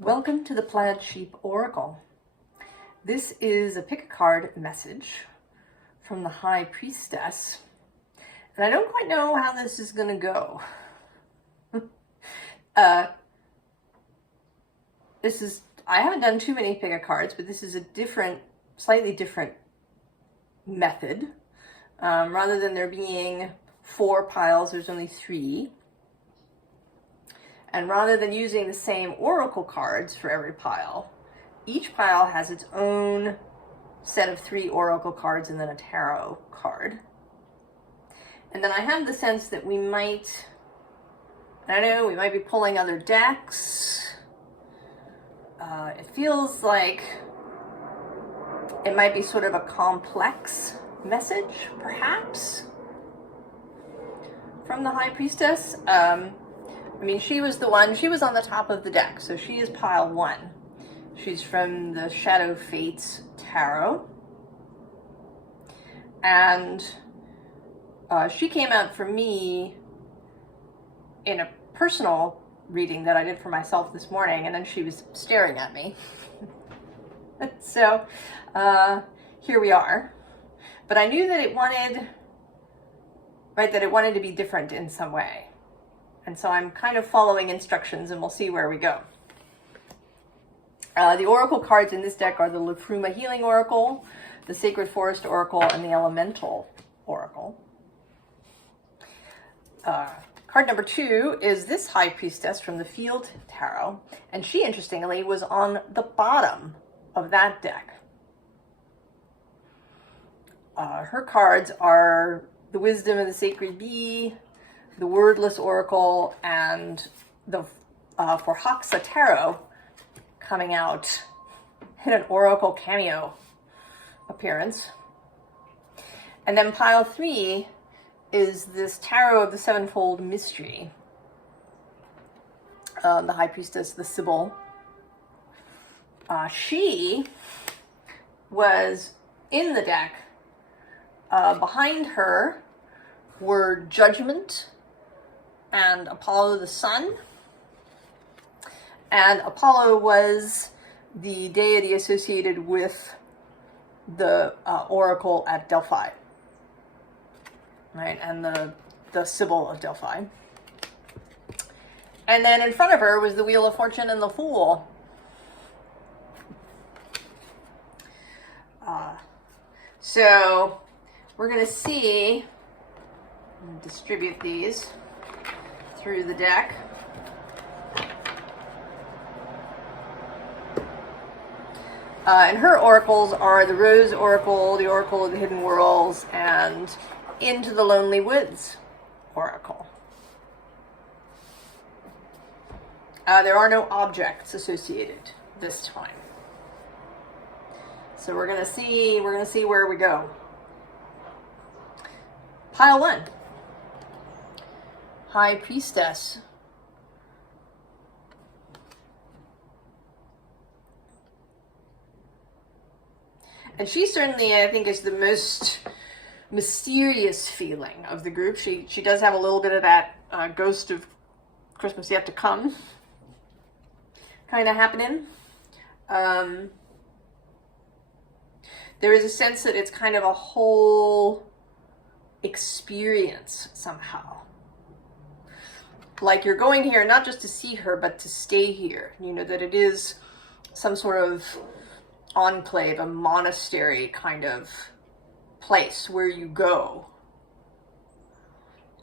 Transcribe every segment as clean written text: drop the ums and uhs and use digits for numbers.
Welcome to the Plaid Sheep Oracle. This is a pick a card message from the High Priestess, and I don't quite know how this is going to go. I haven't done too many pick a cards, but this is a slightly different method. Rather than there being 4 piles, there's only 3. And rather than using the same oracle cards for every pile, each pile has its own set of 3 oracle cards and then a tarot card. And then I have the sense that we might be pulling other decks. It feels like it might be sort of a complex message, perhaps, from the High Priestess. She was on the top of the deck, so she is pile 1. She's from the Shadow Fates Tarot. And she came out for me in a personal reading that I did for myself this morning, and then she was staring at me. So here we are. But I knew that it wanted to be different in some way. And so I'm kind of following instructions, and we'll see where we go. The oracle cards in this deck are the Liffruma Healing Oracle, the Sacred Forest Oracle, and the Elemental Oracle. Card number 2 is this High Priestess from the Field Tarot, and she, interestingly, was on the bottom of that deck. Her cards are the Wisdom of the Sacred Bee, the Wordless Oracle, and the Förhäxa Tarot coming out in an Oracle cameo appearance. And then pile 3 is this Tarot of the Sevenfold Mystery. The High Priestess, the Sibyl. She was in the deck. Behind her were Judgment and Apollo the Sun. And Apollo was the deity associated with the oracle at Delphi, right? And the Sibyl of Delphi. And then in front of her was the Wheel of Fortune and the Fool. So we're going to see, distribute these through the deck. And her oracles are the Rose Oracle, the Oracle of the Hidden Worlds, and Into the Lonely Woods Oracle. There are no objects associated this time. So we're gonna see where we go. Pile 1. High Priestess. And she certainly, I think, is the most mysterious feeling of the group. She does have a little bit of that ghost of Christmas yet to come kind of happening. There is a sense that it's kind of a whole experience somehow. Like you're going here not just to see her, but to stay here. You know, that it is some sort of enclave, a monastery kind of place where you go.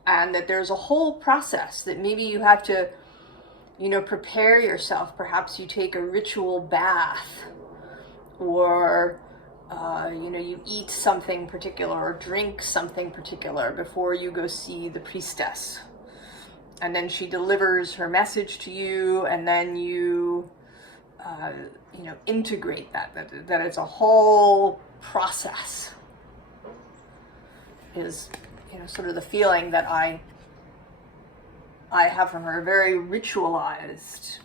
And that there's a whole process that maybe you have to, prepare yourself. Perhaps you take a ritual bath, or you eat something particular or drink something particular before you go see the priestess. And then she delivers her message to you, and then you, integrate that it's a whole process is, sort of the feeling that I have from her, very ritualized.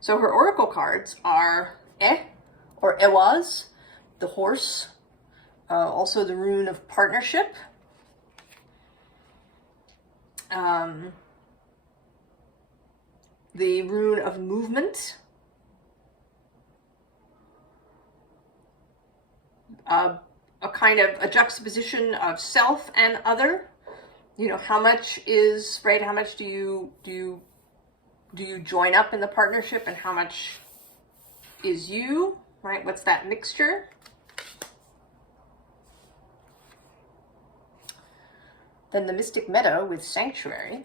So her oracle cards are or Ewaz, the horse, also the rune of partnership, the rune of movement. A kind of a juxtaposition of self and other. You know, how much is, right, how much do you join up in the partnership, and how much is you, right? What's that mixture? Then the Mystic Meadow with Sanctuary.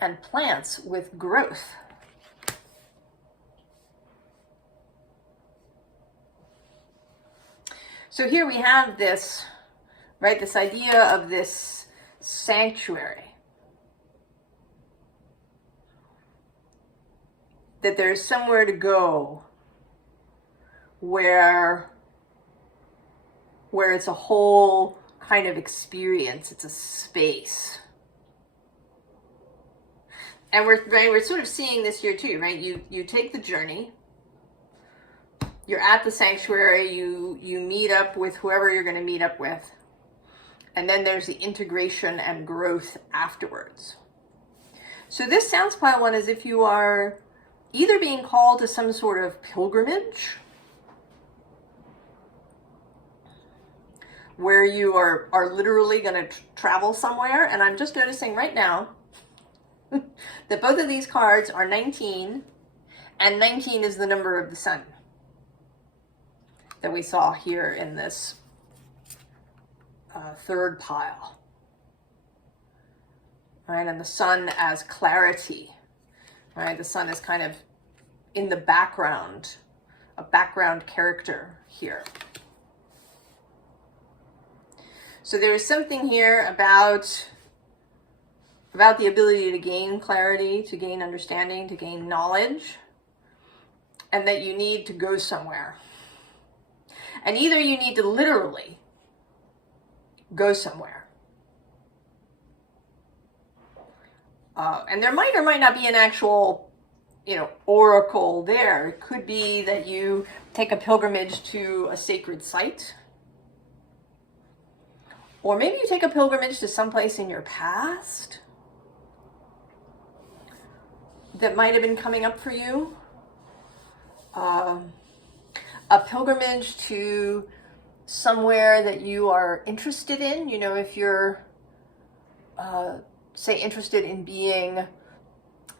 And plants with growth. So here we have this, right, this idea of this sanctuary. That there's somewhere to go where it's a whole kind of experience, it's a space. And we're sort of seeing this here too, right? You take the journey, you're at the sanctuary, you meet up with whoever you're going to meet up with, and then there's the integration and growth afterwards. So this sounds, Pile 1, as if you are either being called to some sort of pilgrimage, where you are literally going to travel somewhere. And I'm just noticing right now that both of these cards are 19, and 19 is the number of the sun that we saw here in this third pile. Right, and the sun as clarity. Right, the sun is kind of in the background, a background character here. So there is something here about the ability to gain clarity, to gain understanding, to gain knowledge, and that you need to go somewhere. And either you need to literally go somewhere. And there might or might not be an actual, oracle there. It could be that you take a pilgrimage to a sacred site. Or maybe you take a pilgrimage to someplace in your past that might have been coming up for you. A pilgrimage to somewhere that you are interested in. If you're, say, interested in being, a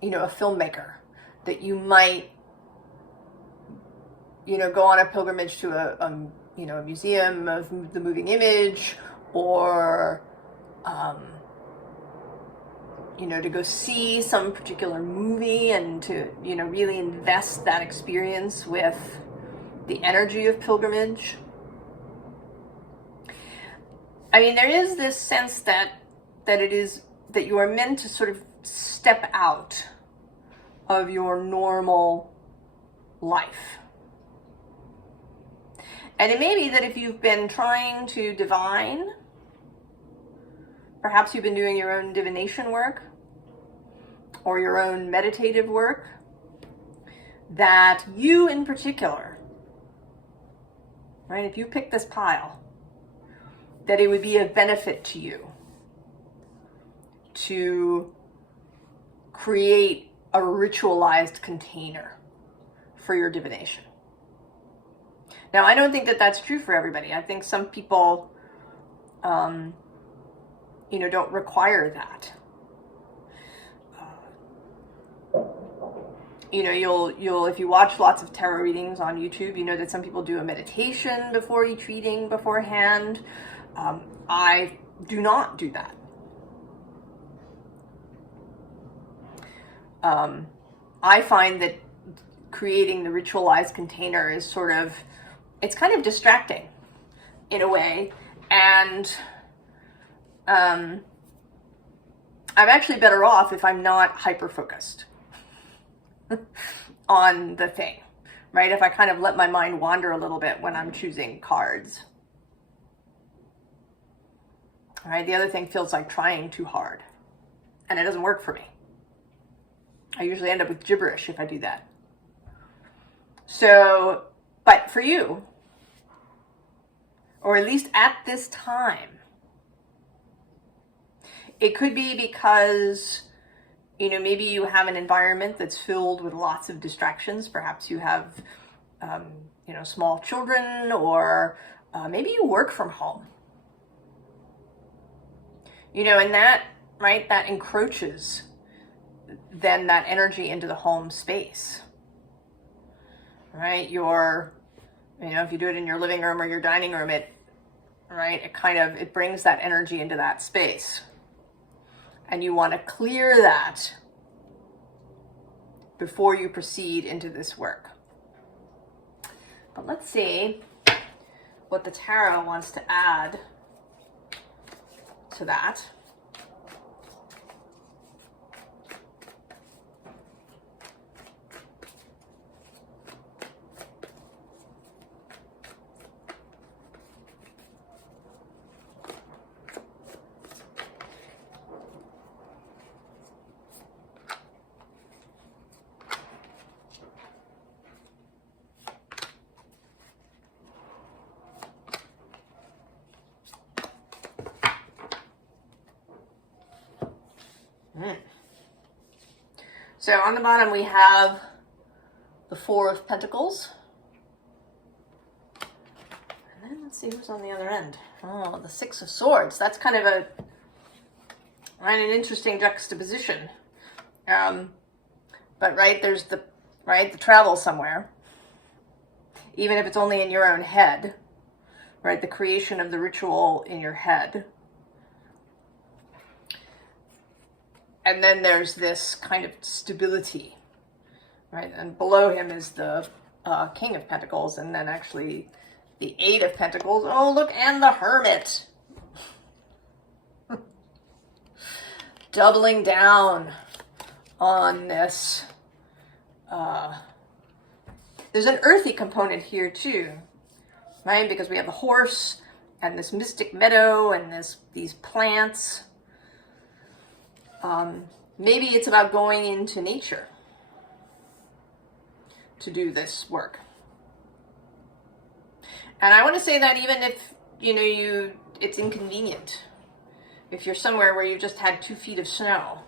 filmmaker, that you might, go on a pilgrimage to a museum of the moving image, or, to go see some particular movie and to, really invest that experience with the energy of pilgrimage. I mean, there is this sense that you are meant to sort of step out of your normal life. And it may be that if you've been trying to divine, perhaps you've been doing your own divination work or your own meditative work, that you in particular, right, if you pick this pile, that it would be of benefit to you to create a ritualized container for your divination. Now, I don't think that that's true for everybody. I think some people, don't require that. You'll if you watch lots of tarot readings on YouTube, you know that some people do a meditation before each reading beforehand. I do not do that. I find that creating the ritualized container is it's kind of distracting in a way, and I'm actually better off if I'm not hyper-focused on the thing, right? If I kind of let my mind wander a little bit when I'm choosing cards. All right, the other thing feels like trying too hard, and it doesn't work for me. I usually end up with gibberish if I do that. So, but for you, or at least at this time, It could be because, you know, maybe you have an environment that's filled with lots of distractions. Perhaps you have, you know, small children, or maybe you work from home. You know, and that, right, that encroaches then that energy into the home space. Right? Your, you know, if you do it in your living room or your dining room, it brings that energy into that space. And you want to clear that before you proceed into this work. But let's see what the tarot wants to add to that. So on the bottom we have the Four of Pentacles. And then let's see who's on the other end. Oh, the Six of Swords. That's kind of an interesting juxtaposition. But right, there's the travel somewhere. Even if it's only in your own head. Right, the creation of the ritual in your head. And then there's this kind of stability, right? And below him is the King of Pentacles, and then actually the Eight of Pentacles. Oh, look, and the Hermit. Doubling down on this. There's an earthy component here too, right? Because we have the horse and this mystic meadow and these plants. Maybe it's about going into nature to do this work. And I want to say that even if, you know, it's inconvenient. If you're somewhere where you just had 2 feet of snow,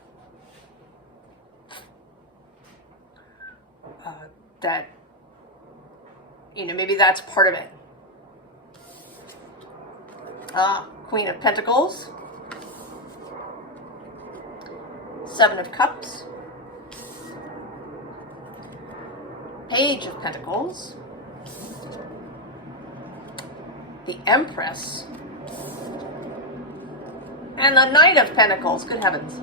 that, you know, maybe that's part of it. Queen of Pentacles. Seven of Cups, Page of Pentacles, the Empress, and the Knight of Pentacles. Good heavens.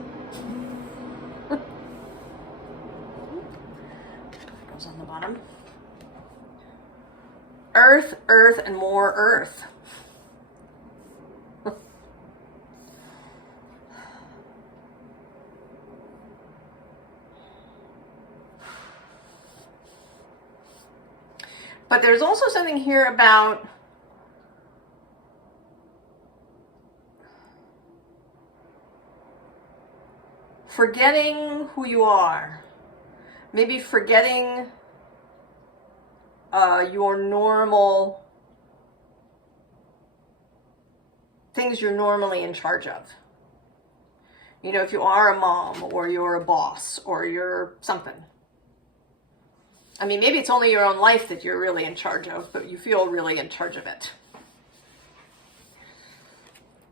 Goes on the bottom. Earth, earth, and more earth. But there's also something here about forgetting who you are. Maybe forgetting your normal things you're normally in charge of. You know, if you are a mom or you're a boss or you're something. I mean, maybe it's only your own life that you're really in charge of, but you feel really in charge of it.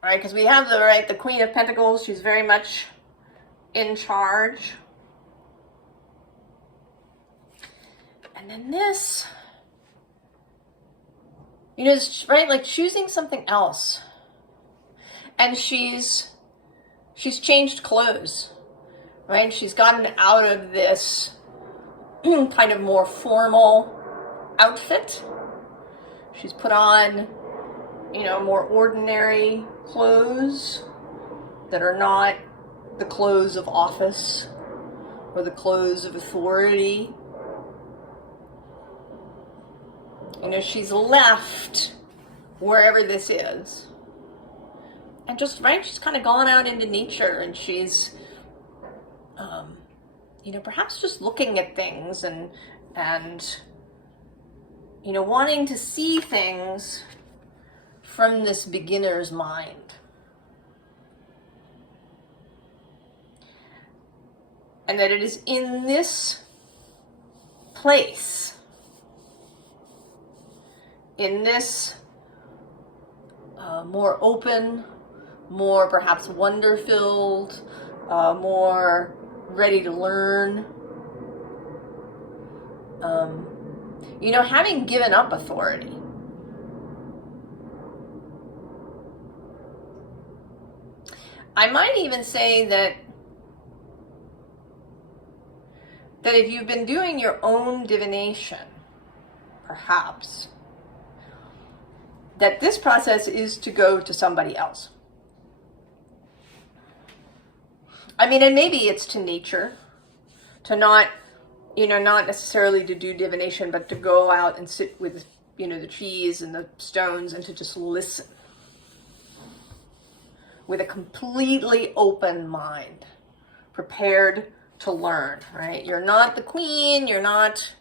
All right, because we have the Queen of Pentacles. She's very much in charge. And then this, you know, right, like choosing something else. And she's changed clothes, right? She's gotten out of this kind of more formal outfit. She's put on, you know, more ordinary clothes that are not the clothes of office or the clothes of authority. You know, she's left wherever this is. And just, right, she's kind of gone out into nature, and she's, you know, perhaps just looking at things and, you know, wanting to see things from this beginner's mind. And that it is in this place, in this more open, more perhaps wonder-filled, more ready to learn, you know, having given up authority. I might even say that if you've been doing your own divination, perhaps, that this process is to go to somebody else. I mean, and maybe it's to nature, to not, you know, not necessarily to do divination, but to go out and sit with, you know, the trees and the stones and to just listen with a completely open mind, prepared to learn, right? You're not the queen, you're not,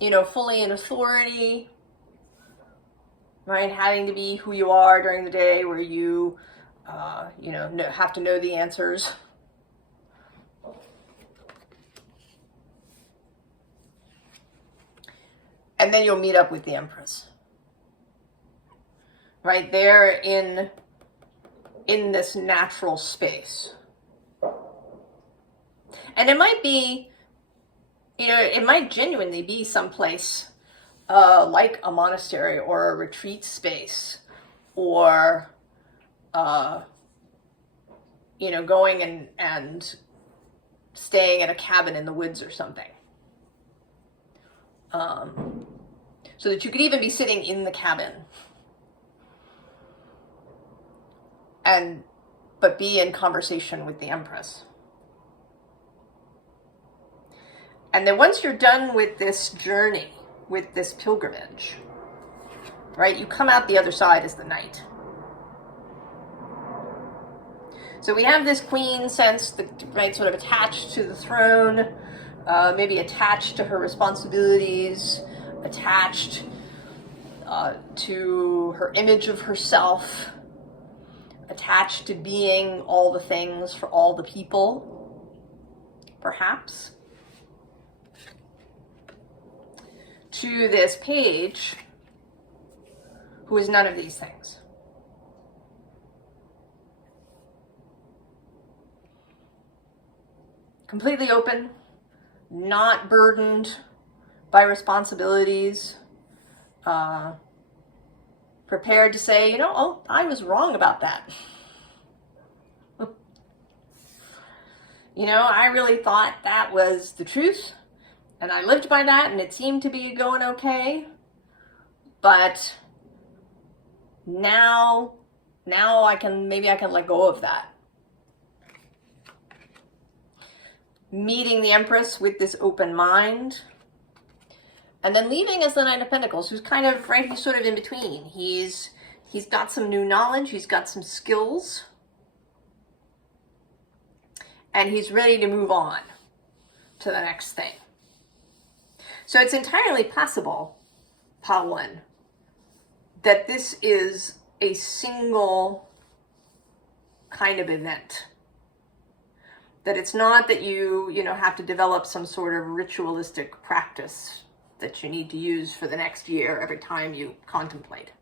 you know, fully in authority, right? Having to be who you are during the day where you, you know, have to know the answers. And then you'll meet up with the Empress. Right there in this natural space. And it might be, you know, it might genuinely be someplace like a monastery or a retreat space, or, you know, going and staying at a cabin in the woods or something. So that you could even be sitting in the cabin but be in conversation with the Empress. And then once you're done with this journey, with this pilgrimage, right, you come out the other side as the knight. So we have this queen sense, right, sort of attached to the throne, maybe attached to her responsibilities, attached to her image of herself, attached to being all the things for all the people, perhaps, to this page who is none of these things. Completely open, not burdened by responsibilities, prepared to say, you know, oh, I was wrong about that. You know, I really thought that was the truth, and I lived by that, and it seemed to be going okay. But now maybe I can let go of that. Meeting the Empress with this open mind, and then leaving as the Knight of Pentacles, who's kind of, right, he's sort of in between. He's got some new knowledge, he's got some skills, and he's ready to move on to the next thing. So it's entirely possible, Pile 1, that this is a single kind of event. That it's not that you have to develop some sort of ritualistic practice that you need to use for the next year every time you contemplate.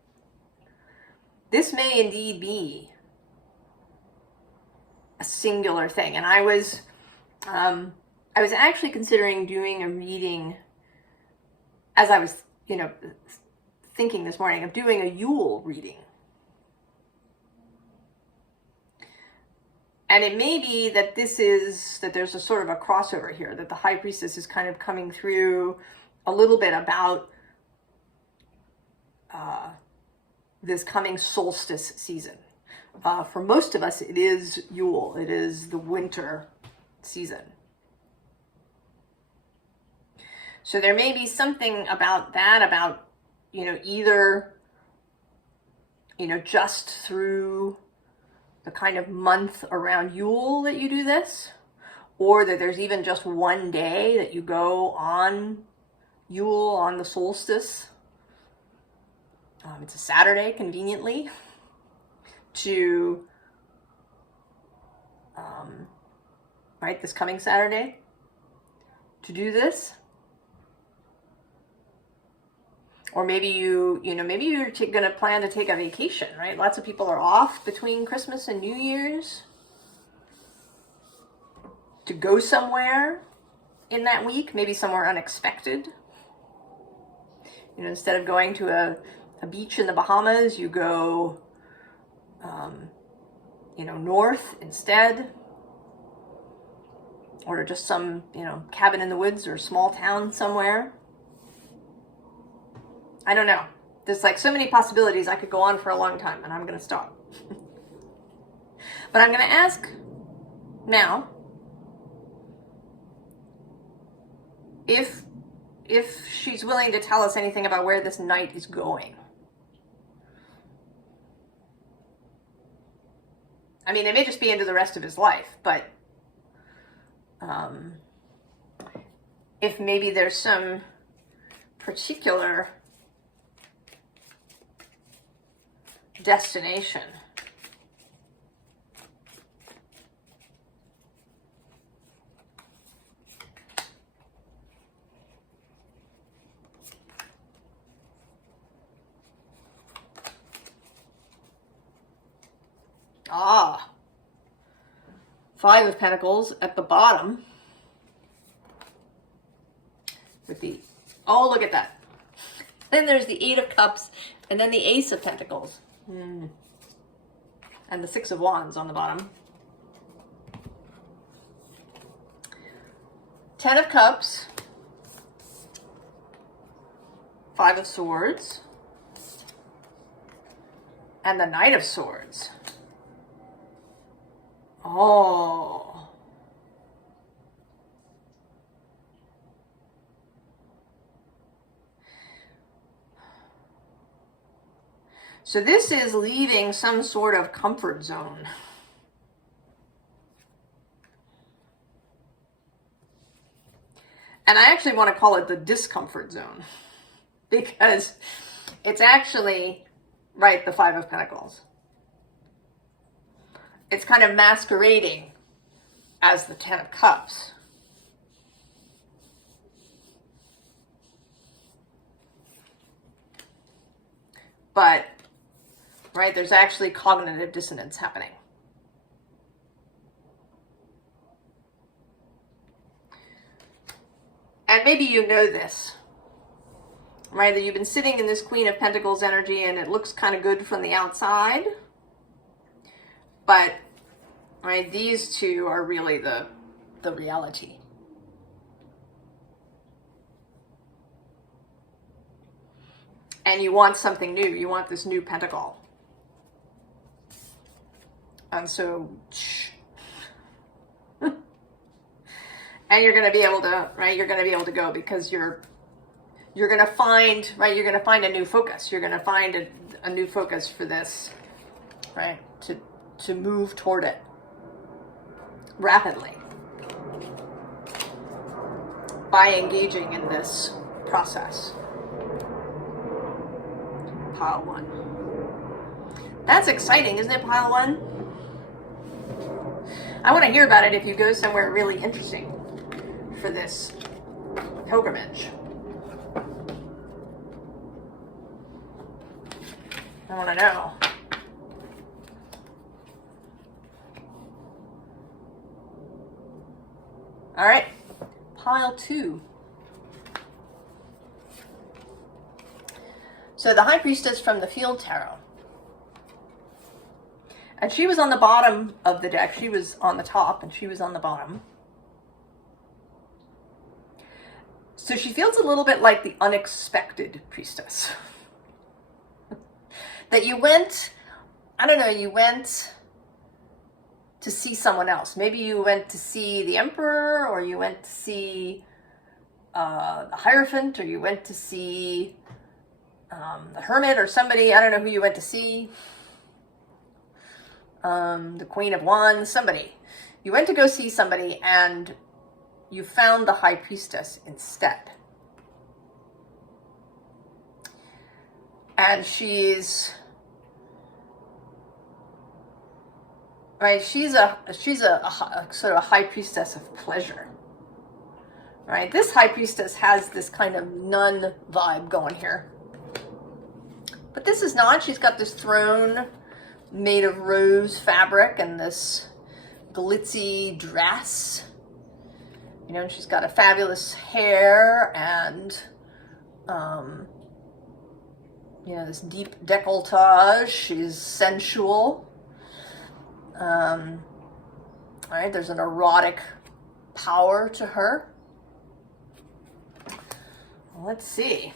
This may indeed be a singular thing. And I was actually considering doing a reading, as I was, thinking this morning of doing a Yule reading. And it may be that there's a sort of a crossover here, that the High Priestess is kind of coming through a little bit about this coming solstice season. For most of us, it is Yule. It is the winter season. So there may be something about that, about, either, just through the kind of month around Yule that you do this, or that there's even just one day that you go on Yule, on the solstice. It's a Saturday, conveniently, to right, this coming Saturday, to do this. Or maybe maybe you're going to plan to take a vacation, right? Lots of people are off between Christmas and New Year's to go somewhere in that week, maybe somewhere unexpected. Instead of going to a beach in the Bahamas, you go, north instead. Or just some, cabin in the woods or small town somewhere. I don't know. There's like so many possibilities. I could go on for a long time, and I'm going to stop. But I'm going to ask now if she's willing to tell us anything about where this knight is going. I mean, it may just be into the rest of his life, but if maybe there's some particular destination. Ah, 5 of Pentacles at the bottom with the, oh, look at that. Then there's the 8 of Cups and then the Ace of Pentacles. And the 6 of Wands on the bottom. 10 of Cups, 5 of Swords, and the Knight of Swords. Oh. So this is leaving some sort of comfort zone. And I actually want to call it the discomfort zone, because it's actually, right, the 5 of Pentacles. It's kind of masquerading as the 10 of Cups. But, right, there's actually cognitive dissonance happening. And maybe you know this, right? That you've been sitting in this Queen of Pentacles energy and it looks kind of good from the outside. But, right, these two are really the reality. And you want something new. You want this new pentacle. And so, and you're going to be able to, right, you're going to be able to go because you're going to find, right, you're going to find a new focus. You're going to find a new focus for this, right, to move toward it rapidly by engaging in this process. Pile 1. That's exciting, isn't it, Pile 1? I want to hear about it if you go somewhere really interesting for this pilgrimage. I want to know. All right, Pile 2. So the High Priestess from the Field Tarot. And she was on the bottom of the deck. She was on the top and she was on the bottom. So she feels a little bit like the unexpected priestess. That you went, I don't know, you went to see someone else. Maybe you went to see the Emperor, or you went to see the Hierophant, or you went to see the Hermit or somebody. I don't know who you went to see. The Queen of Wands, somebody. You went to go see somebody and you found the High Priestess instead. And she's right? She's a sort of a high priestess of pleasure, right? This high priestess has this kind of nun vibe going here. But this is not. She's got this throne made of rose fabric and this glitzy dress. You know, and she's got a fabulous hair and, you know, this deep décolletage. She's sensual. All right, there's an erotic power to her. Let's see.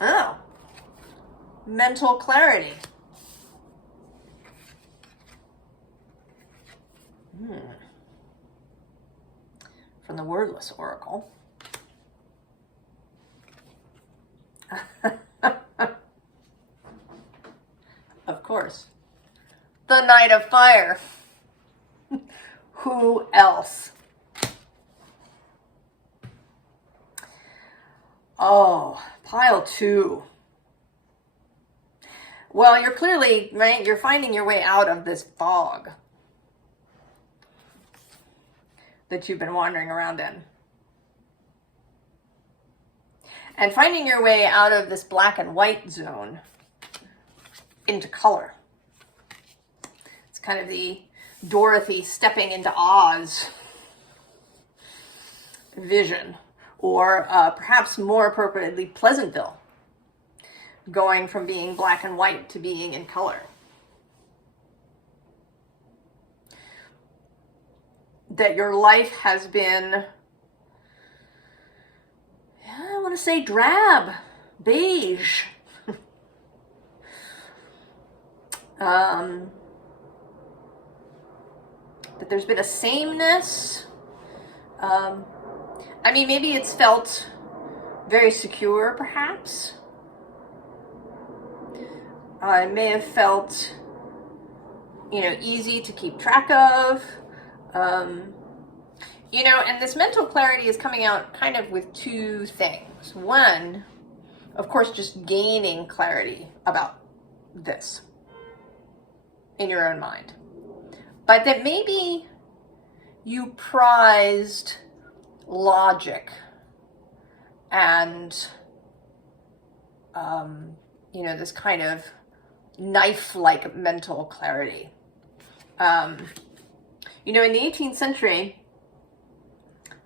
Oh, mental clarity. From the Wordless Oracle. Of course. The Knight of Fire. Who else? Oh, pile 2. Well, you're clearly, right, you're finding your way out of this fog that you've been wandering around in. And finding your way out of this black and white zone into color. It's kind of the Dorothy stepping into Oz vision. Or perhaps more appropriately, Pleasantville, going from being black and white to being in color. That your life has been, I want to say drab, beige. That there's been a sameness. I mean, maybe it's felt very secure, perhaps. It may have felt, you know, easy to keep track of. You know, and this mental clarity is coming out kind of with 2 things. One, of course, just gaining clarity about this in your own mind. But that maybe you prized logic and, you know, this kind of knife-like mental clarity. You know, in the 18th century,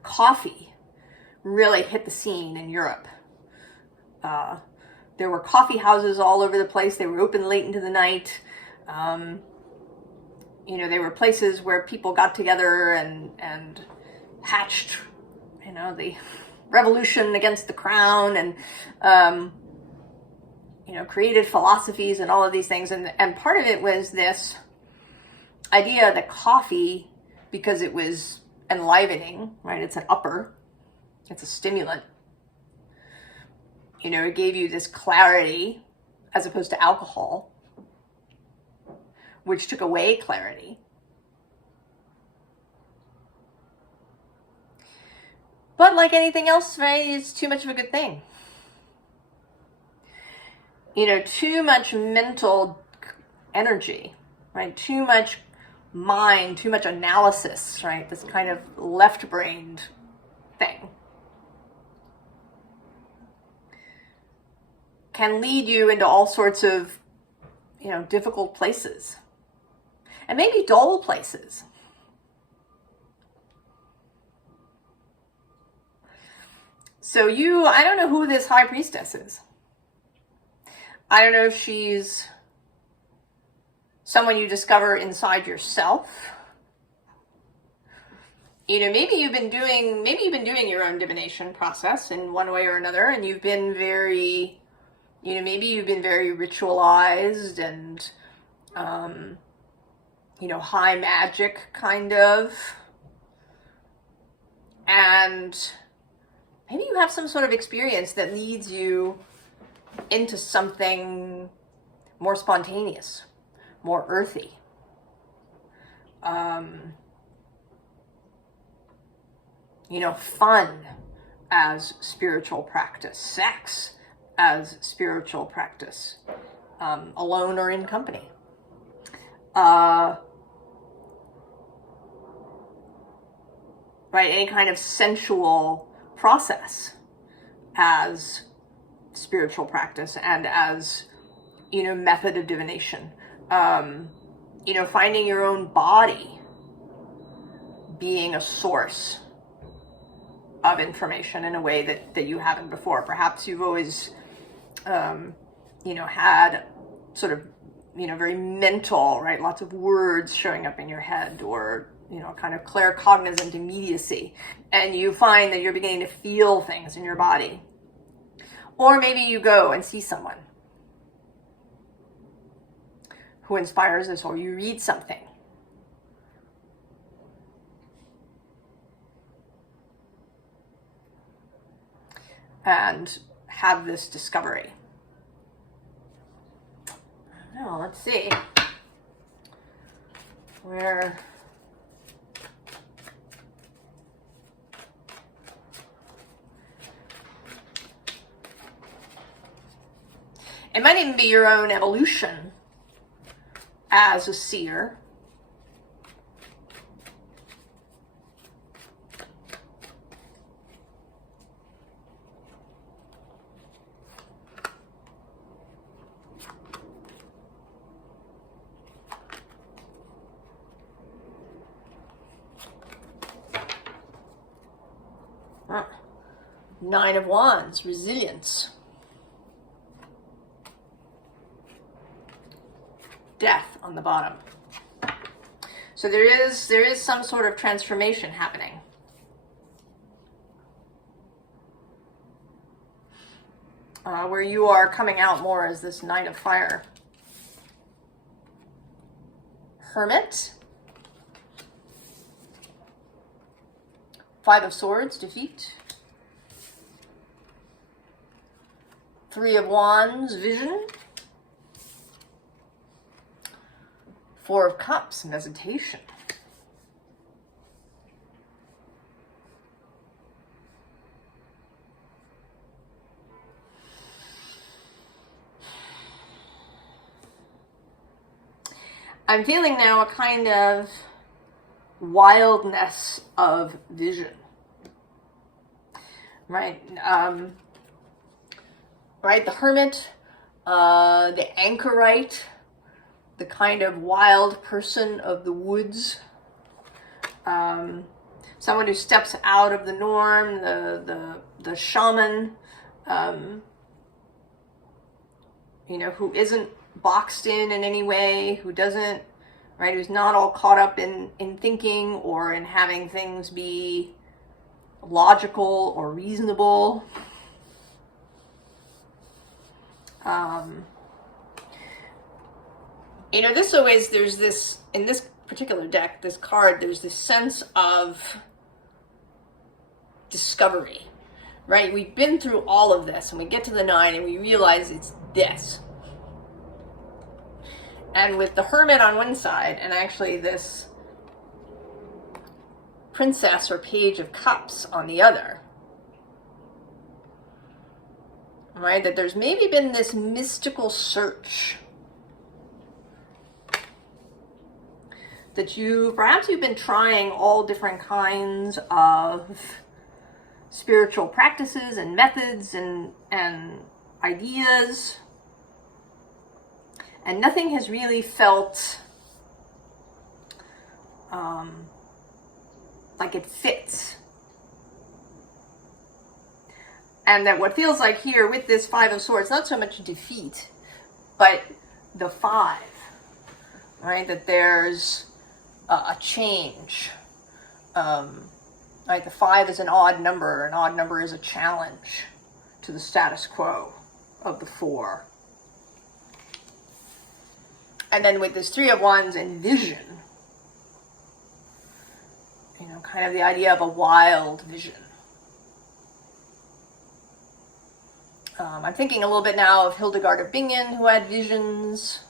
coffee really hit the scene in Europe. There were coffee houses all over the place. They were open late into the night. You know, they were places where people got together and hatched, you know, the revolution against the crown and, you know, created philosophies and all of these things. And part of it was this idea that coffee, because it was enlivening, right? It's an upper, it's a stimulant. You know, it gave you this clarity as opposed to alcohol, which took away clarity. But like anything else, right, it's too much of a good thing. You know, too much mental energy, right? Too much mind, too much analysis, right? This kind of left-brained thing can lead you into all sorts of, you know, difficult places. And maybe dull places. So I don't know who this high priestess is. I don't know if she's someone you discover inside yourself. You know, maybe you've been doing your own divination process in one way or another, and you've been very, you know, maybe you've been very ritualized and, you know, high magic kind of. And maybe you have some sort of experience that leads you into something more spontaneous, more earthy. You know, fun as spiritual practice, sex as spiritual practice, alone or in company. right, any kind of sensual process as spiritual practice and as, you know, method of divination. You know, finding your own body being a source of information in a way that you haven't before. Perhaps you've always, you know, had sort of, you know, very mental, right? Lots of words showing up in your head, or, you know, kind of claircognizant immediacy. And you find that you're beginning to feel things in your body. Or maybe you go and see someone who inspires this, or you read something. And have this discovery. Now, let's see. Where... It might even be your own evolution as a seer. Nine of Wands, resilience. Death on the bottom. So there is some sort of transformation happening. Where you are coming out more as this Knight of Fire. Hermit. Five of Swords, defeat. Three of Wands, vision. Four of Cups, meditation. I'm feeling now a kind of wildness of vision. Right? Right? The Hermit, the Anchorite, the kind of wild person of the woods, someone who steps out of the norm, the shaman, you know, who isn't boxed in any way, who doesn't, right, who's not all caught up in thinking or in having things be logical or reasonable. You know, this always, there's this, in this particular deck, this card, there's this sense of discovery, right? We've been through all of this, and we get to the 9 and we realize it's this. And with the Hermit on one side, and actually this Princess or Page of Cups on the other, right? That there's maybe been this mystical search that perhaps you've been trying all different kinds of spiritual practices and methods and ideas, and nothing has really felt like it fits. And that what feels like here with this Five of Swords, not so much defeat, but the 5, right? That there's a change. Right, the 5 is an odd number. An odd number is a challenge to the status quo of the 4. And then with this 3 of Wands and vision, you know, kind of the idea of a wild vision. I'm thinking a little bit now of Hildegard of Bingen, who had visions.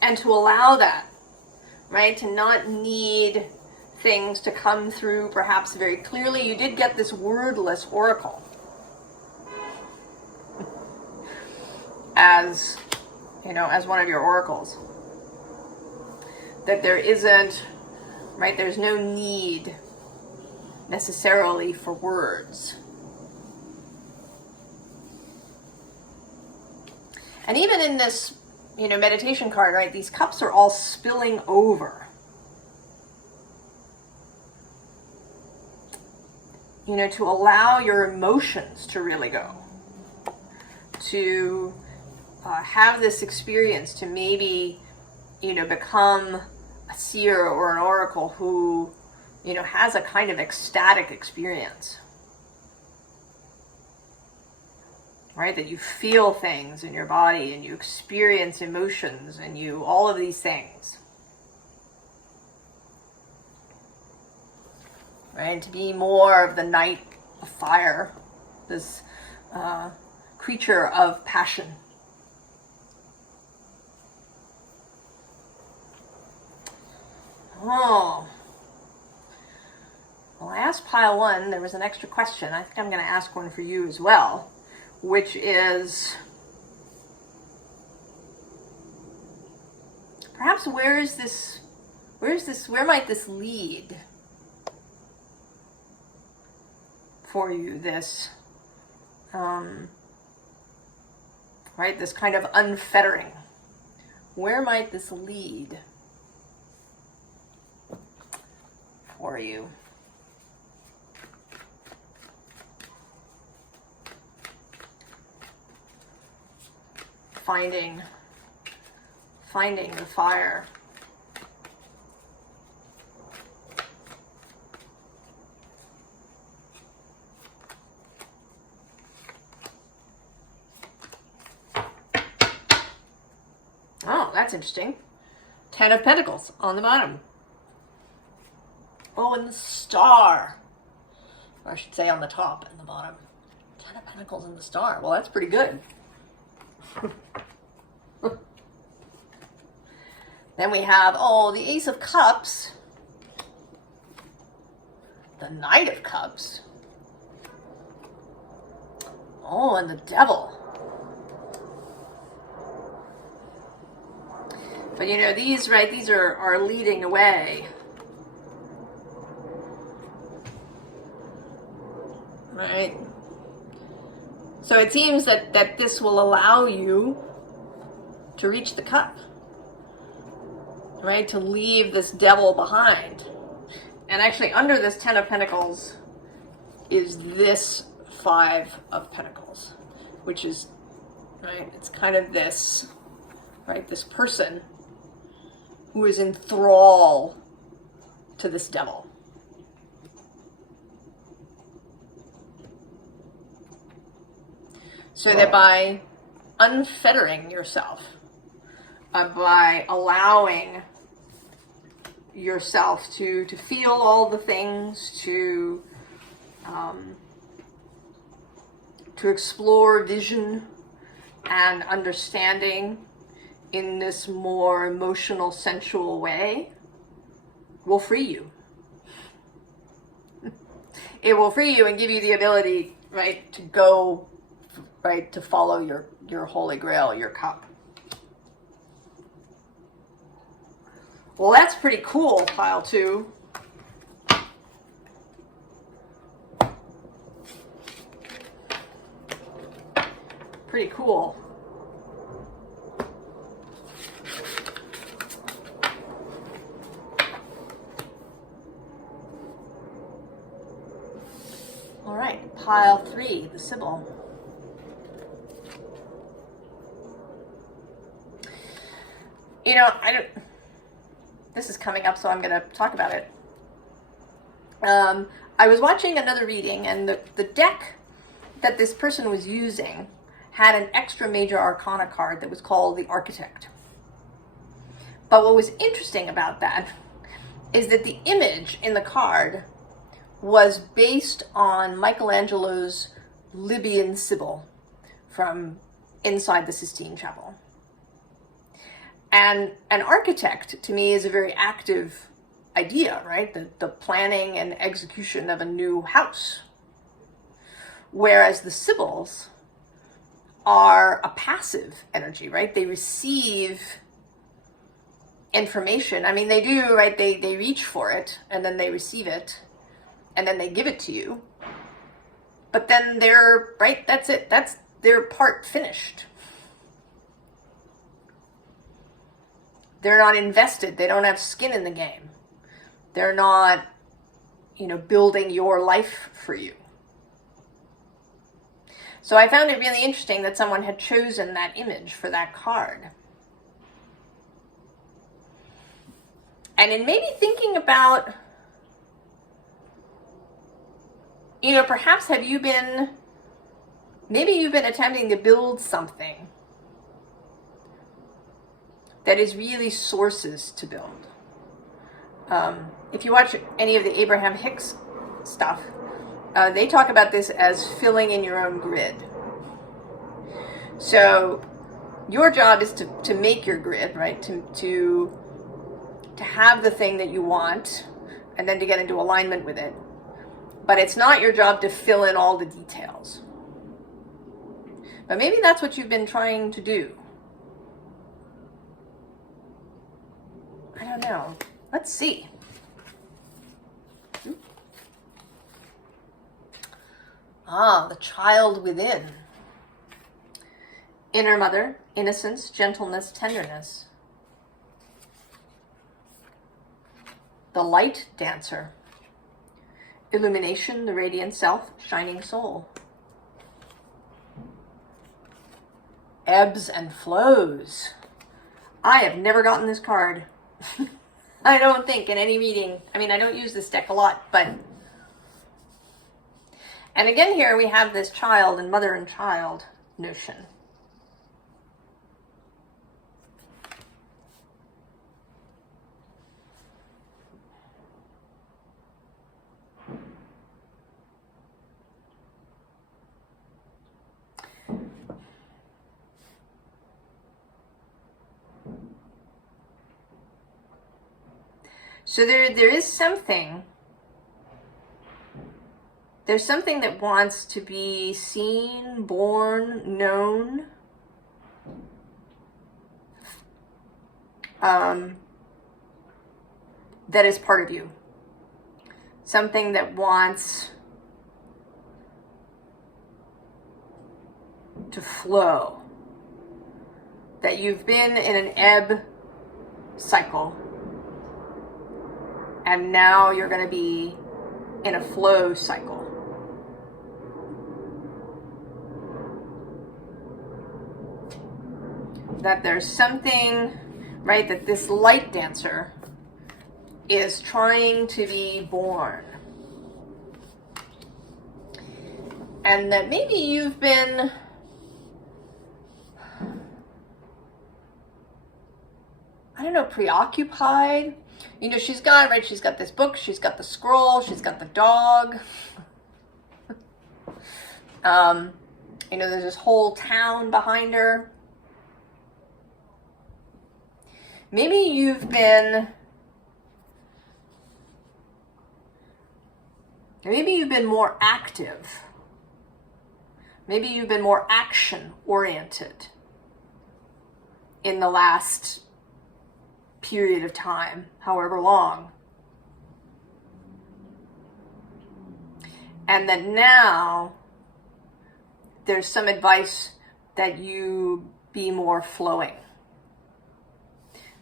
And to allow that, right? To not need things to come through perhaps very clearly. You did get this Wordless Oracle. as, you know, as one of your oracles. That there isn't, right, there's no need necessarily for words. And even in this, you know, meditation card, right, these cups are all spilling over. You know, to allow your emotions to really go. To have this experience, to maybe, you know, become a seer or an oracle who, you know, has a kind of ecstatic experience. Right? That you feel things in your body and you experience emotions and you, all of these things. Right? And to be more of the knight of fire, this creature of passion. Oh. Well, I asked pile 1, there was an extra question. I think I'm going to ask one for you as well, which is, perhaps where might this lead for you, this, right, this kind of unfettering. Where might this lead for you? Finding the fire. Oh, that's interesting. 10 of Pentacles on the bottom. Oh, and the star. Or I should say on the top and the bottom. 10 of Pentacles and the star. Well, that's pretty good. Then we have, oh, the Ace of Cups. The Knight of Cups. Oh, and the Devil. But you know, these, right, these are leading away. Right? So it seems that this will allow you to reach the cup. Right? To leave this devil behind. And actually under this 10 of Pentacles is this 5 of Pentacles. Which is, right, it's kind of this, right, this person who is in thrall to this devil. So that by unfettering yourself, by allowing yourself to feel all the things, to explore vision and understanding in this more emotional, sensual way, will free you. It will free you and give you the ability, right, to go, right, to follow your holy grail, your cup. Well, that's pretty cool, pile 2. Pretty cool. All right, pile 3, the Sibyl. You know, this is coming up, so I'm going to talk about it. I was watching another reading, and the deck that this person was using had an extra major arcana card that was called the Architect. But what was interesting about that is that the image in the card was based on Michelangelo's Libyan Sibyl from inside the Sistine Chapel. And an architect, to me, is a very active idea, right? The planning and execution of a new house. Whereas the Sibyls are a passive energy, right? They receive information. I mean, they do, right? They reach for it, and then they receive it, and then they give it to you. But then they're, right, that's it. That's their part finished. They're not invested. They don't have skin in the game. They're not, building your life for you. So I found it really interesting that someone had chosen that image for that card. And in maybe thinking about, perhaps maybe you've been attempting to build something that is really sources to build. If you watch any of the Abraham Hicks stuff, they talk about this as filling in your own grid. So your job is to make your grid, right? To have the thing that you want, and then to get into alignment with it. But it's not your job to fill in all the details. But maybe that's what you've been trying to do. I don't know. Let's see. The child within. Inner mother, innocence, gentleness, tenderness. The light dancer. Illumination, the radiant self, shining soul. Ebbs and flows. I have never gotten this card. I don't think in any reading. I mean, I don't use this deck a lot, but... And again here we have this child and mother and child notion. So there is something. There's something that wants to be seen, born, known. That is part of you. Something that wants to flow. That you've been in an ebb cycle. And now you're going to be in a flow cycle. That there's something, right, that this light dancer is trying to be born. And that maybe you've been preoccupied. She's got this book, she's got the scroll, she's got the dog. There's this whole town behind her. Maybe you've been more active. Maybe you've been more action-oriented in the last period of time, however long. And that now there's some advice that you be more flowing.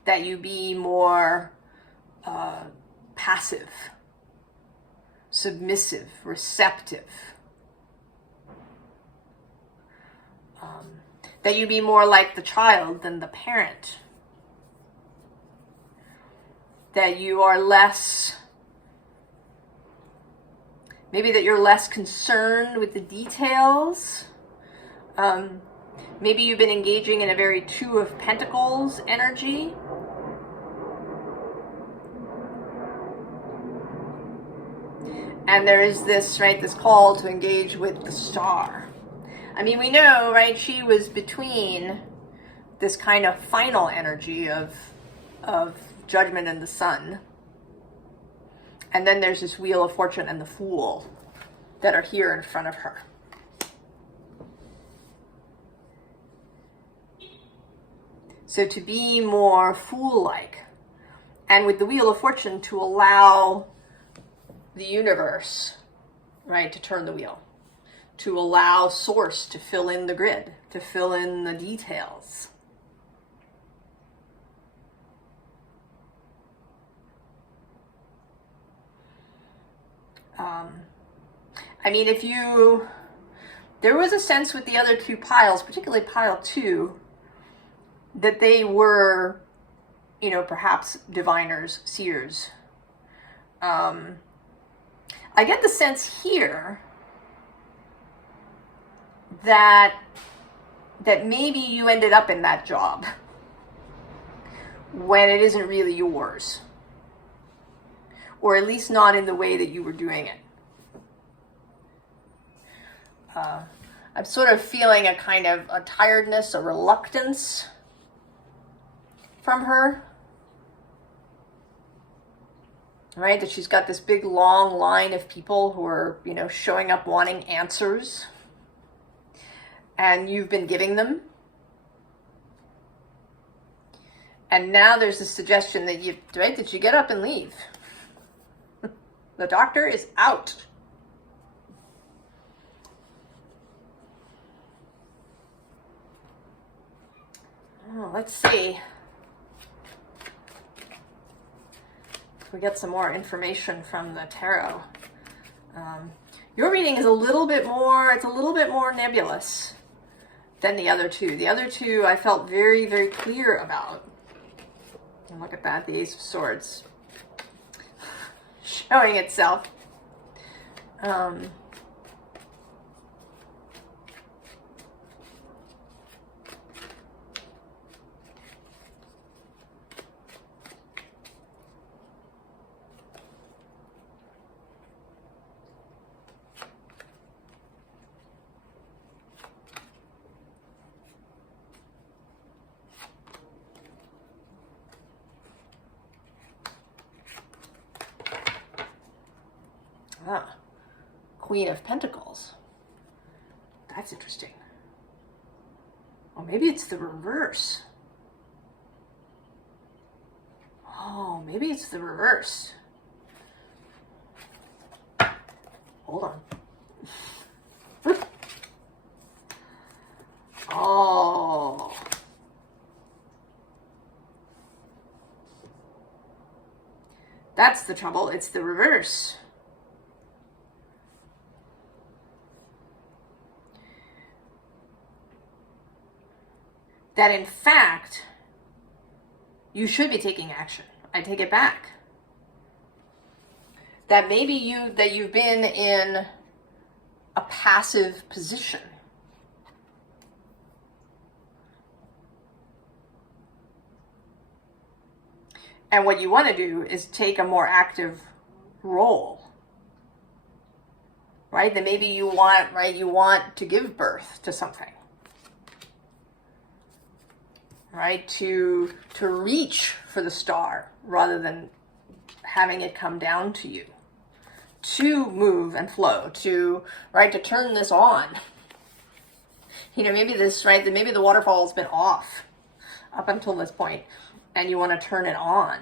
That you be more passive, submissive, receptive. That you be more like the child than the parent. That you are less, maybe that you're less concerned with the details. Maybe you've been engaging in a very Two of Pentacles energy. And there is this, right, this call to engage with the star. I mean, we know, right, she was between this kind of final energy of Judgment and the Sun. And then there's this Wheel of Fortune and the Fool that are here in front of her. So to be more fool-like, and with the Wheel of Fortune, to allow the universe, right, to turn the wheel, to allow Source to fill in the grid, to fill in the details. I mean, there was a sense with the other two piles, particularly pile 2, that they were, you know, perhaps diviners, seers. I get the sense here that maybe you ended up in that job when it isn't really yours, or at least not in the way that you were doing it. I'm sort of feeling a kind of a tiredness, a reluctance from her, right? That she's got this big long line of people who are, you know, showing up wanting answers, and you've been giving them. And now there's a suggestion that you get up and leave. The doctor is out. Oh, let's see if we get some more information from the tarot. Your reading is a little bit more nebulous than the other two. The other two I felt very, very clear about. And look at that, the Ace of Swords showing itself. Queen of Pentacles. That's interesting. Oh, maybe it's the reverse. Oh, maybe it's the reverse. Hold on. Oh. That's the trouble. It's the reverse. That in fact, you should be taking action. I take it back. That maybe you've been in a passive position. And what you want to do is take a more active role. Right? That maybe you want to give birth to something. Right, to reach for the star rather than having it come down to you, to move and flow, to turn this on. You know, maybe maybe the waterfall's been off up until this point, and you want to turn it on.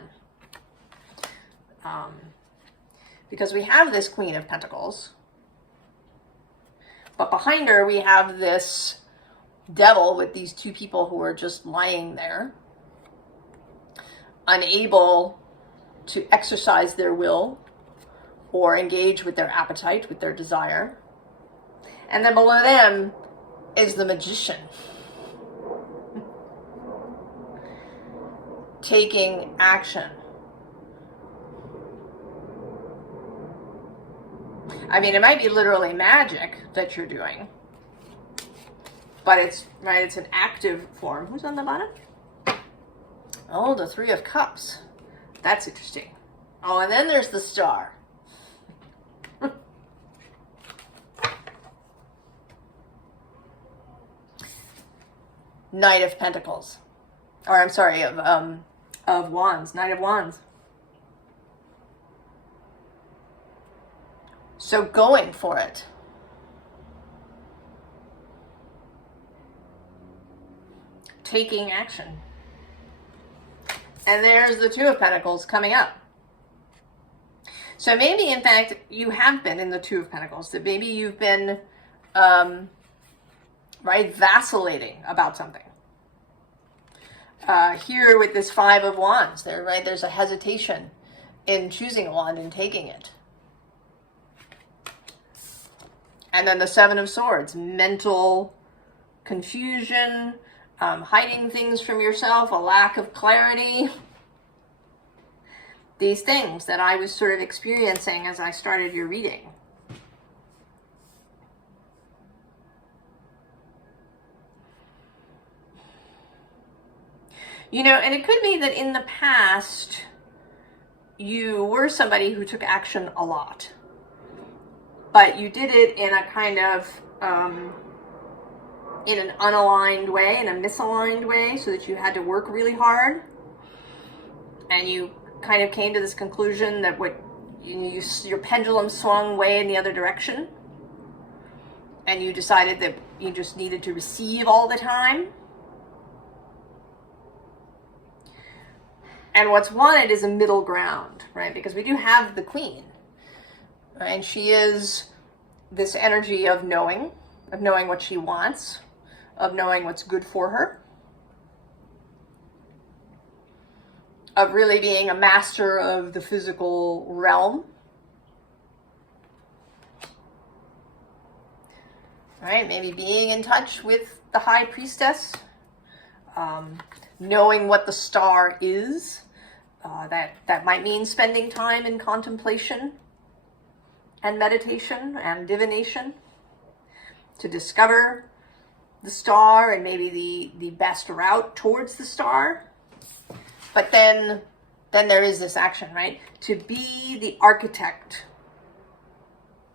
Because we have this Queen of Pentacles, but behind her we have this Devil with these two people who are just lying there, unable to exercise their will or engage with their appetite, with their desire. And then below them is the Magician, taking action. I mean, it might be literally magic that you're doing, but it's an active form. Who's on the bottom? Oh, the Three of Cups. That's interesting. Oh, and then there's the Star. Knight of Pentacles. Or I'm sorry, of Wands. Knight of Wands. So going for it. Taking action. And there's the Two of Pentacles coming up. So maybe, in fact, you have been in the Two of Pentacles. That maybe you've been, right, vacillating about something. Here with this Five of Wands, there's a hesitation in choosing a wand and taking it. And then the Seven of Swords, mental confusion, hiding things from yourself, a lack of clarity. These things that I was sort of experiencing as I started your reading. You know, and it could be that in the past, you were somebody who took action a lot. But you did it in a kind of, in an unaligned way, in a misaligned way, so that you had to work really hard. And you kind of came to this conclusion that your pendulum swung way in the other direction. And you decided that you just needed to receive all the time. And what's wanted is a middle ground, right? Because we do have the Queen, right? And she is this energy of knowing what she wants, of knowing what's good for her, of really being a master of the physical realm, right? Maybe being in touch with the High Priestess, knowing what the star is. That might mean spending time in contemplation and meditation and divination to discover the star and maybe the best route towards the star. But then there is this action, right? To be the architect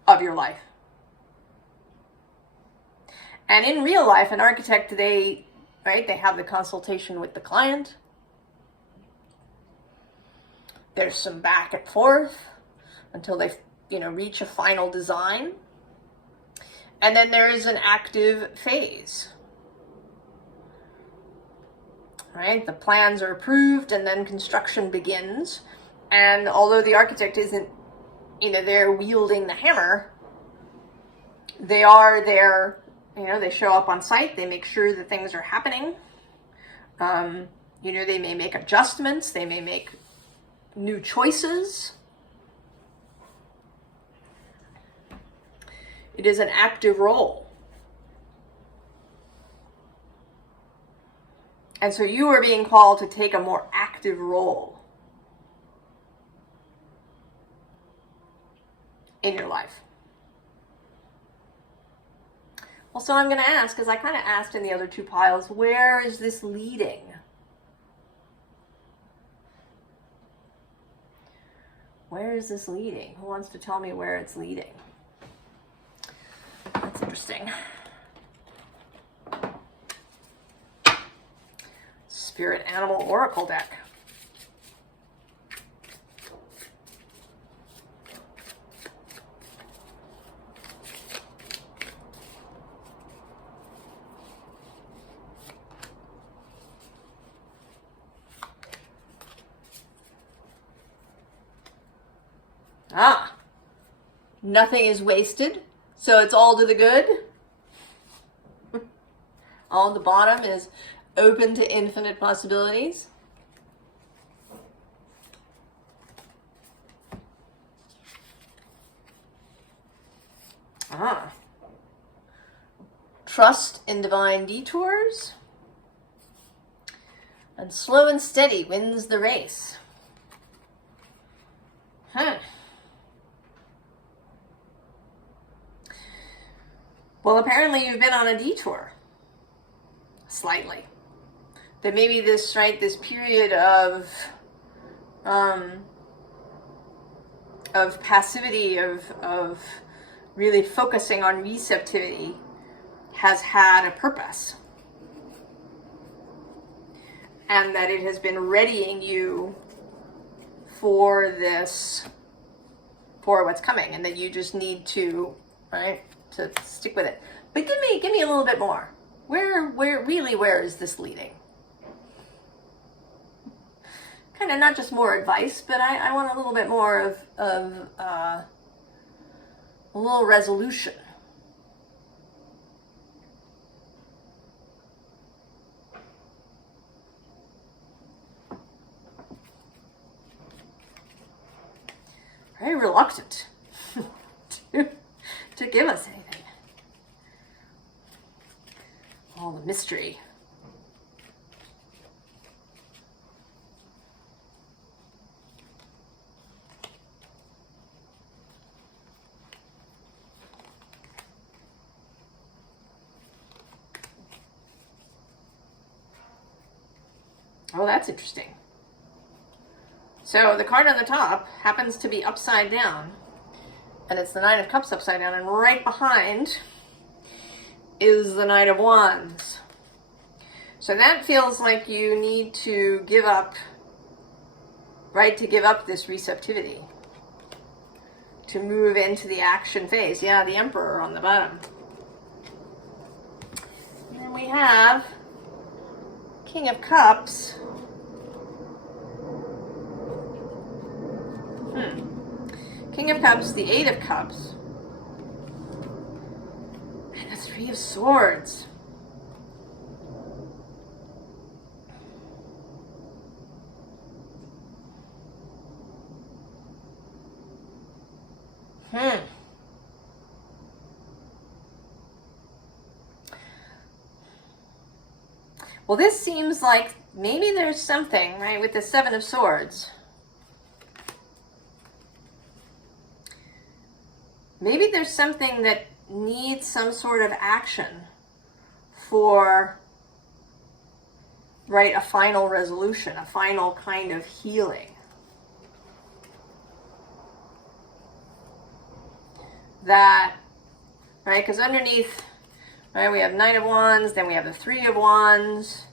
of your life. And in real life, an architect, they have the consultation with the client. There's some back and forth until they, reach a final design. And then there is an active phase. Right? The plans are approved and then construction begins. And although the architect isn't, there wielding the hammer, they are there, they show up on site, they make sure that things are happening. They may make adjustments, they may make new choices. It is an active role. And so you are being called to take a more active role in your life. Well, so I'm going to ask, because I kind of asked in the other two piles, where is this leading? Where is this leading? Who wants to tell me where it's leading? That's interesting. Spirit Animal Oracle deck. Nothing is wasted, so it's all to the good. On the bottom is open to infinite possibilities. Trust in divine detours. And slow and steady wins the race. Well, apparently you've been on a detour. Slightly. That maybe this period of passivity, of really focusing on receptivity has had a purpose. And that it has been readying you for what's coming, and that you just need to, to stick with it. But give me a little bit more. Where is this leading? kind of not just more advice, but I want a little bit more of a little resolution. Very reluctant to give us anything. All the mystery. Oh, that's interesting. So the card on the top happens to be upside down, and it's the Nine of Cups upside down, and right behind is the Knight of Wands. So that feels like you need to give up, right, to give up this receptivity, to move into the action phase. Yeah, the Emperor on the bottom. And then we have King of Cups. King of Cups, the Eight of Cups, and the Three of Swords. Well, this seems like maybe there's something, right, with the Seven of Swords. Maybe there's something that needs some sort of action for, right, a final resolution, a final kind of healing. That, right, because underneath, right, we have Knight of Wands, then we have the Three of Wands,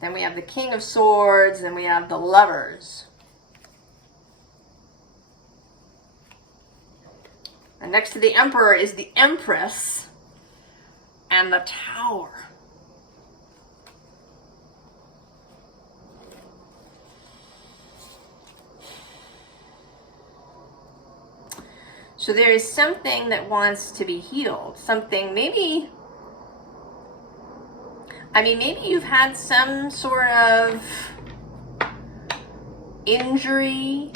then we have the King of Swords, then we have the Lovers. And next to the Emperor is the Empress and the Tower. So there is something that wants to be healed. Something maybe, I mean, maybe you've had some sort of injury,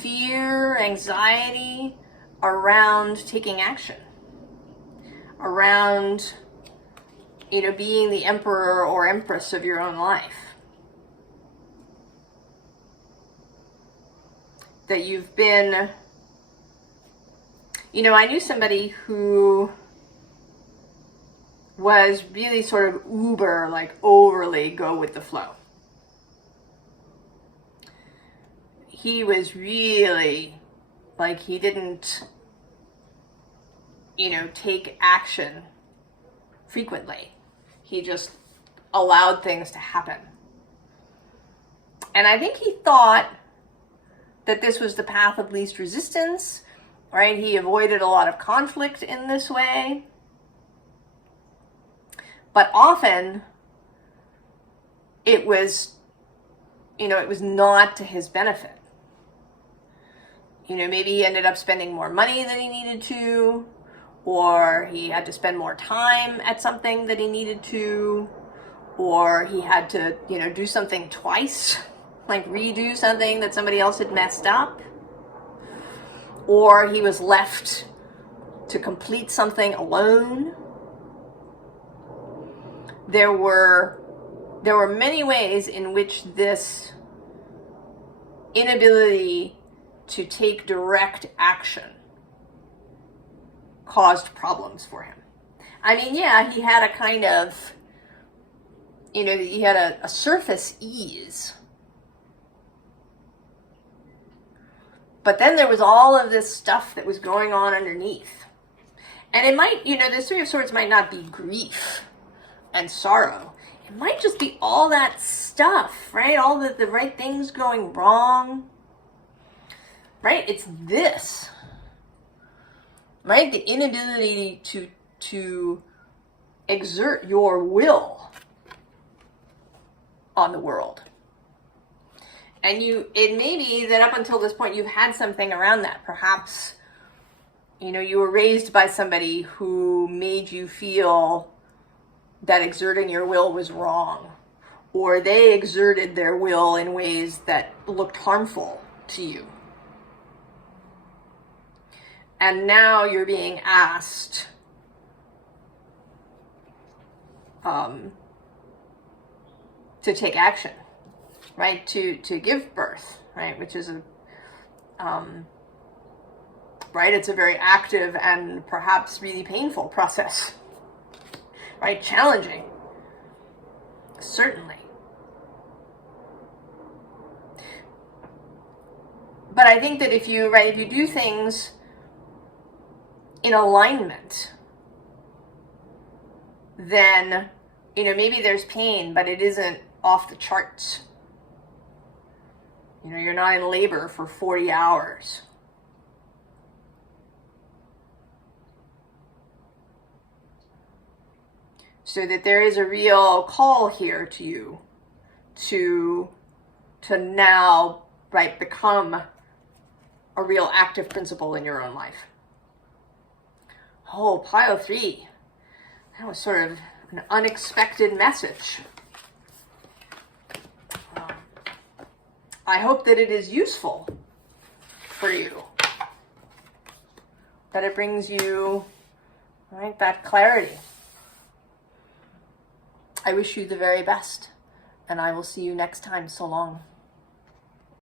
fear, anxiety around taking action, around, you know, being the emperor or empress of your own life. That you've been, you know, I knew somebody who was really sort of uber, like overly go with the flow. He was really, like, he didn't, you know, take action frequently. He just allowed things to happen. And I think he thought that this was the path of least resistance, right? He avoided a lot of conflict in this way. But often it was, you know, it was not to his benefit. You know, maybe he ended up spending more money than he needed to, or he had to spend more time at something that he needed to, or he had to, you know, do something twice, like redo something that somebody else had messed up, or he was left to complete something alone. There were many ways in which this inability to take direct action caused problems for him. I mean, yeah, he had a kind of, you know, he had a surface ease. But then there was all of this stuff that was going on underneath. And it might, you know, the Three of Swords might not be grief and sorrow. It might just be all that stuff, right? All the right things going wrong. Right? It's this. Right? The inability to exert your will on the world. And it may be that up until this point you've had something around that. Perhaps, you know, you were raised by somebody who made you feel that exerting your will was wrong, or they exerted their will in ways that looked harmful to you. And now you're being asked to take action, right? To give birth, right? Which is right? It's a very active and perhaps really painful process, right? Challenging, certainly. But I think that if you do things in alignment, then, you know, maybe there's pain, but it isn't off the charts. You know, you're not in labor for 40 hours. So that there is a real call here to you to now, right, become a real active principle in your own life. Oh, pile 3. That was sort of an unexpected message. I hope that it is useful for you. That it brings you, right, that clarity. I wish you the very best, and I will see you next time. So long.